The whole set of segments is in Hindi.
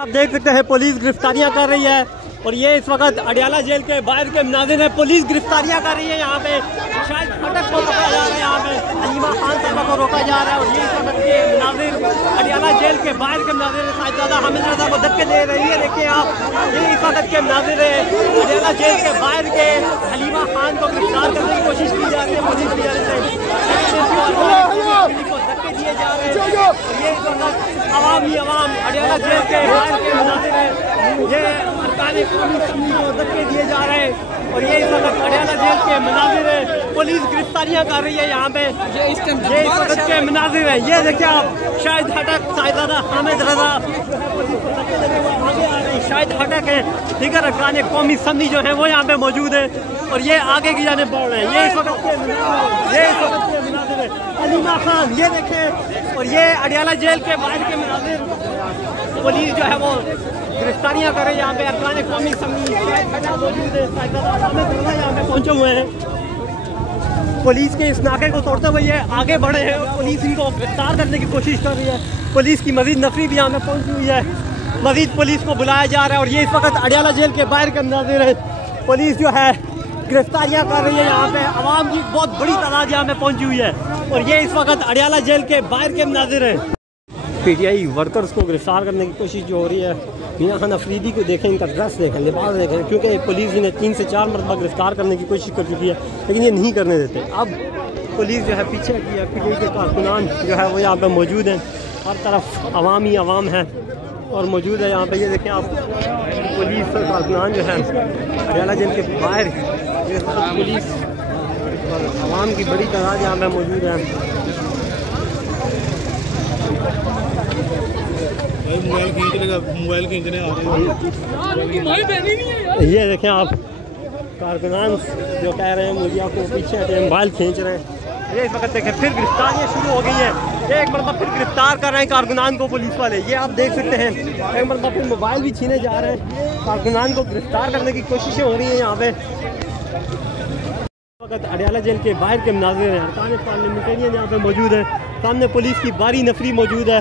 आप देख सकते हैं पुलिस गिरफ्तारियां कर रही है और ये इस वक्त अडियाला जेल के बाहर के मनाजिर है। पुलिस गिरफ्तारियां कर रही है। यहाँ पे शायद फटक को रोका जा रहा है, यहाँ पे अलीमा खान साहब को रोका जा रहा है और ये इस वक्त के मनाजिर अडियाला जेल के बाहर के मनाजिर है। साहिबजादा हामिद रजा को धक्के दे रही है। देखिए आप, ये इस वक्त के मनाजिर है अडियाला जेल के बाहर के अलीमा खान को गिरफ्तार करने की कोशिश की जा रही है पुलिस की तरफ से। धक्के दिए जा रहे हैं और ये इस वक्त अवाम ही अवाम अडियाला जेल के बाहर के मनाजिर है। ये धक्के दिए जा रहे हैं और ये इस वक्त अडियाला जेल के मनाजिर है। पुलिस गिरफ्तारियां कर रही है यहाँ पे। ये इस वक्त के मनाजिर है। ये देखिए आप, शाहिद हटक, साहिबजादा हामिद रजा आगे आ रहे हैं। शाहिद हटक है, दीगर अरकान कौमी असम्बली जो है वो यहाँ पे मौजूद है और ये आगे की जाने बढ़ रहे हैं। ये इस वक्त के मनाजिर है। अलीमा खान ये देखें और ये अडियाला जेल के बाहर के मनाजिर। पुलिस जो है वो गिरफ्तारियां करें। यहाँ पे अरकान कौमी असम्बली मौजूद है। यहाँ पे पहुंचे हुए हैं। पुलिस के इस नाके को तोड़ते हुए ये आगे बढ़े हैं और पुलिस इनको गिरफ्तार करने की कोशिश कर रही है। पुलिस की मजीद नफरी भी यहाँ पे पहुंची हुई है। मजीद पुलिस को बुलाया जा रहा है और ये इस वक्त अडियाला जेल के बाहर के मनाजिर है। पुलिस जो है गिरफ्तारियां कर रही है। यहाँ पे अवाम की बहुत बड़ी तादाद यहाँ पे पहुंची हुई है और ये इस वक्त अडियाला जेल के बाहर के मनाजिर है। पीटीआई वर्कर्स को गिरफ्तार करने की कोशिश जो हो रही है। मियां खान अफरीदी को देखें, इनका ड्रेस देखें, लिबास देखें, क्योंकि पुलिस इन्हें 3 से 4 मरतबा गिरफ्तार करने की कोशिश कर चुकी है लेकिन ये नहीं करने देते। अब पुलिस जो है पीछे की है। पीटीआई के कारकुनान जो है वो यहाँ पे मौजूद हैं। हर तरफ अवाम ही अवाम है और मौजूद है यहाँ पे। ये देखें आप, पुलिस और कारकुनान जो है अडियाला जेल के बाहर, पुलिस और अवाम की बड़ी तादाद यहाँ पे मौजूद है। मोबाइल खींचने आ रहे हैं। ये देखें आप, कारकुनान जो कह रहे हैं मीडिया को पीछे मोबाइल खींच रहे हैं। ये इस वक्त देखें फिर गिरफ्तारियाँ शुरू हो गई हैं। एक मरतबा फिर गिरफ्तार कर रहे हैं कारकुनान को पुलिस वाले। ये आप देख सकते हैं, एक मरतबा फिर मोबाइल भी छीने जा रहे हैं। कारकुनान को गिरफ्तार करने की कोशिशें हो रही हैं यहाँ पे। वक्त अडियाला जेल के बाहर के मनाजिर हैं। अरकान पार्लियामेंटेरियन यहाँ पे मौजूद है। सामने पुलिस की भारी नफरी मौजूद है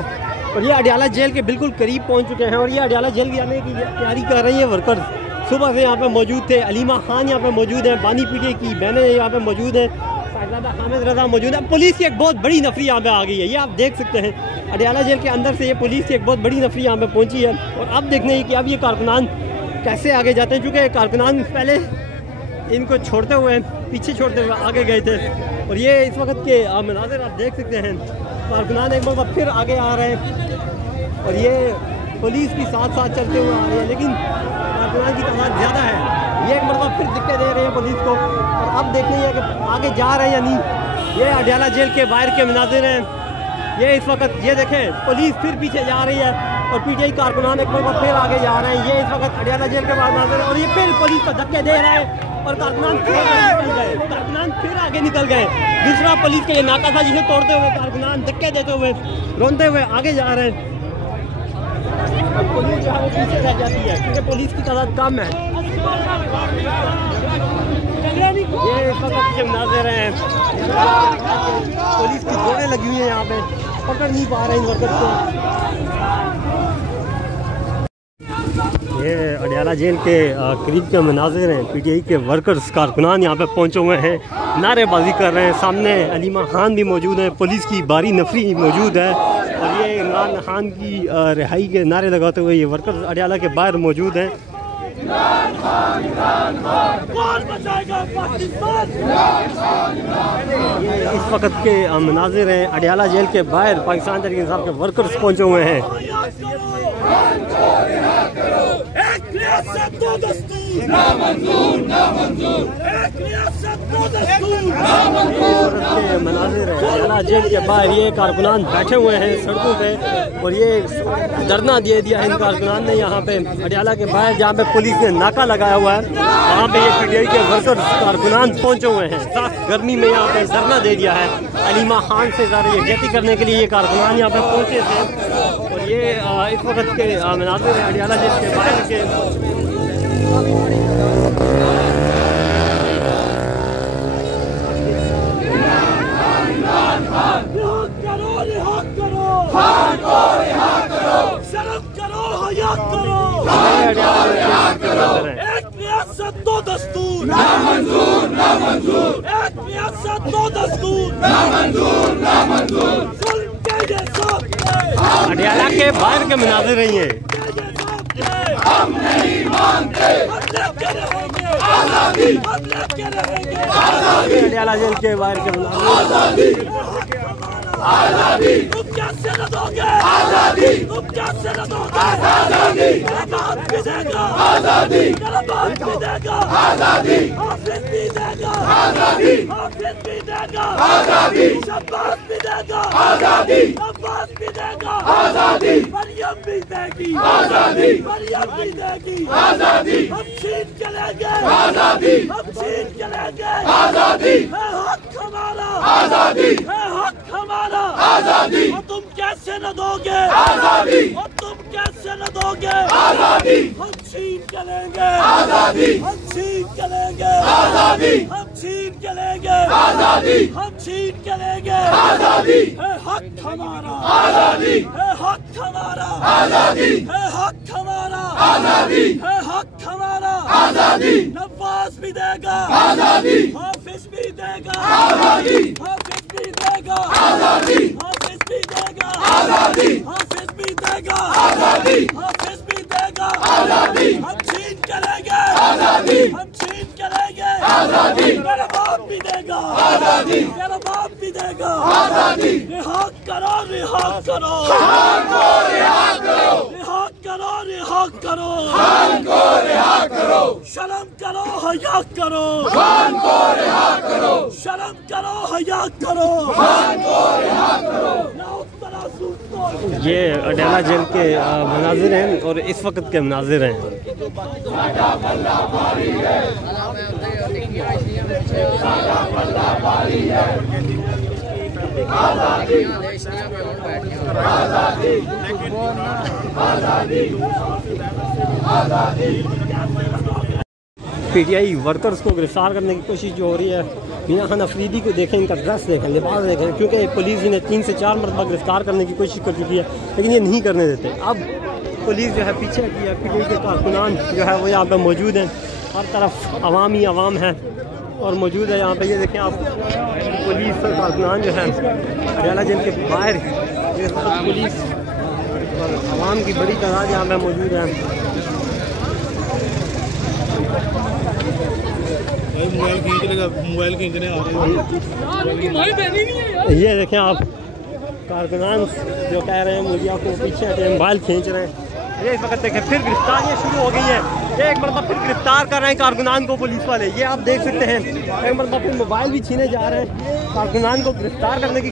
और ये अडियाला जेल के बिल्कुल करीब पहुंच चुके हैं और ये अडियाला जेल की आने की तैयारी कर रही है वर्कर्स। सुबह से यहाँ पे मौजूद थे। अलीमा खान यहाँ पे मौजूद है। बानी पीटीआई की बहनें यहाँ पे मौजूद है। साहिबजादा हामिद रजा मौजूद है। पुलिस की एक बहुत बड़ी नफरी यहाँ पे आ गई है। ये आप देख सकते हैं, अडियाला जेल के अंदर से ये पुलिस की एक बहुत बड़ी नफरी यहाँ पे पहुँची है और अब देखने की कि अब ये कारकुनान कैसे आगे जाते हैं, चूँकि कारकुनान पहले इनको छोड़ते हुए, पीछे छोड़ते हुए आगे गए थे और ये इस वक्त के मनाजिर आप देख सकते हैं। कारकुनान एक बार फिर आगे आ रहे हैं और ये पुलिस भी साथ साथ चलते हुए आ रही है लेकिन कारकुनान की तादाद ज़्यादा है। ये एक मरतबा फिर दिक्कत दे रहे हैं पुलिस को और अब देखने है कि आगे जा रहे हैं या नहीं। ये अडियाला जेल के बाहर के मनाजिर हैं। ये इस वक्त ये देखें, पुलिस फिर पीछे जा रही है और पीटीआई कारकुनान एक मरतबा फिर आगे जा रहे हैं। ये इस वक्त अडियाला जेल के बाहर मनाजिर है और ये फिर पुलिस को धक्के दे रहा है और कारकुनान फिर आगे निकल गए। दूसरा पुलिस का ये नाका था जिसे तोड़ते हुए कारकुनान धक्के देते हुए, रोंदते हुए आगे जा रहे हैं। पुलिस जो है वो पीछे रह जाती है क्योंकि पुलिस की तादाद कम है। ये इस वक्त के मनाजिर हैं। पुलिस की दौड़ें लगी हुई हैं यहाँ पे, पकड़ नहीं पा रहे इन वर्कर्स को। ये अडियाला जेल के करीब के मनाजिर हैं। पीटीआई के वर्कर्स कारकुनान यहाँ पे पहुँचे हुए हैं, नारेबाजी कर रहे हैं। सामने अलीमा खान भी मौजूद है। पुलिस की भारी नफरी मौजूद है और ये इमरान खान की रिहाई के नारे लगाते हुए ये वर्कर्स अडियाला के बाहर मौजूद हैं। इस वक्त के मनाजिर हैं अडियाला जेल के बाहर। पाकिस्तान तहरीक इंसाफ के वर्कर्स पहुँचे हुए हैं। मनाजिर है अडियाला जेल के बाहर। ये कारकुनान बैठे हुए हैं सड़कों पे और ये धरना दे दिया है इन कारकुनान ने यहाँ पे अडियाला के बाहर, जहाँ पे पुलिस ने नाका लगाया हुआ है। वहाँ पे ये पीटीआई के वर्कर्स कारकुनान पहुँचे हुए हैं। साथ गर्मी में यहाँ पे धरना दे दिया है। अलीमा खान से ज़्यादा यकजहती करने के लिए ये कारकुनान यहाँ पे पहुँचे थे और ये इस वक्त के मनाजिर है अडियाला जेल के बाहर के। हयात करो, एक रियासत दो दस्तूर, ना मंजूर, ना मंजूर, एक रियासत दो दस्तूर, ना मंजूर, ना मंजूर। जुल्म के ये सामने अडयाला के बाहर के मनाज़िर रही है। हम नहीं मानते, हम लेके रहेंगे आजादी, हम लेके रहेंगे आजादी, अडयाला जेल के बाहर के मनाज़िर आजादी, आजादी। तुम कैसे न दोगे आजादी, तुम कैसे न दोगे आजादी। मेरा बाप भी देगा आजादी, मेरा बाप भी देगा आजादी, हाफिज भी देगा आजादी, हाफिज भी देगा आजादी, शब्बास भी देगा आजादी, शब्बास भी देगा आजादी, मरियम भी देगी आजादी, मरियम भी देगी आजादी। हम छीन के लेंगे आजादी, हम छीन के लेंगे आजादी, है हक हमारा आजादी, है हक हमारा आजादी। और तुम कैसे न दोगे आजादी, और तुम कैसे न दोगे आजादी। हम छीन के लेंगे आजादी, हम छीन के लेंगे आजादी, हम छीन के लेंगे आजादी, हम छीन के लेंगे आजादी। है हक हमारा आजादी, है हक हमारा आजादी, है हक हमारा आजादी, है हक हमारा आजादी। नवाज भी देगा आजादी, हाफिज भी देगा आजादी, हाफिज भी देगा आजादी, हाफिज भी देगा आजादी, हाफिज भी देगा आजादी, हाफिज भी देगा आजादी। हम छीन के लेंगे आजादी, हम छीन के लेंगे आजादी। मेरा बाप भी देगा आजादी, मेरा बाप भी देगा आजादी। रिहा करो, रिहा करो, खान को रिहा करो, रिहा करो, रिहा करो, खान को रिहा करो। शर्म करो, हया करो, खान को रिहा करो, शर्म करो, हया करो, खान को रिहा करो। ये अडयाला जेल के मनाजिर हैं और इस वक्त के मनाजिर हैं। पीटीआई वर्कर्स को गिरफ्तार करने की कोशिश जो हो रही है, मीना खान अफरीदी को देखें, इनका ड्रेस देखें, लिबास देखें, क्योंकि पुलिस इन्हें 3 से 4 मरतबा गिरफ्तार करने की कोशिश कर चुकी है लेकिन ये नहीं करने देते। अब पुलिस जो है पीछे की है, पीटीआई के कारकुनान जो है वो यहाँ पर मौजूद हैं, हर तरफ आवाम ही आवाम है और मौजूद है यहाँ पर। ये देखें आप, पुलिस और कारकुनान जो है अडयाला जेल के बाहर, पुलिस और आवाम की बड़ी तादाद यहाँ पर मौजूद है। मोबाइल खींचने आ रहे हैं। ये देखें आप, कारकुनान जो कह रहे हैं मुझे आपको पीछे मोबाइल खींच रहे हैं। ये इस वक्त देखें फिर गिरफ्तारियाँ शुरू हो गई हैं, एक मरतबा फिर गिरफ्तार कर रहे हैं कारकुनान को पुलिस वाले। ये आप देख सकते हैं, एक मरतबा फिर मोबाइल भी छीने जा रहे हैं कारकुनान को गिरफ्तार करने की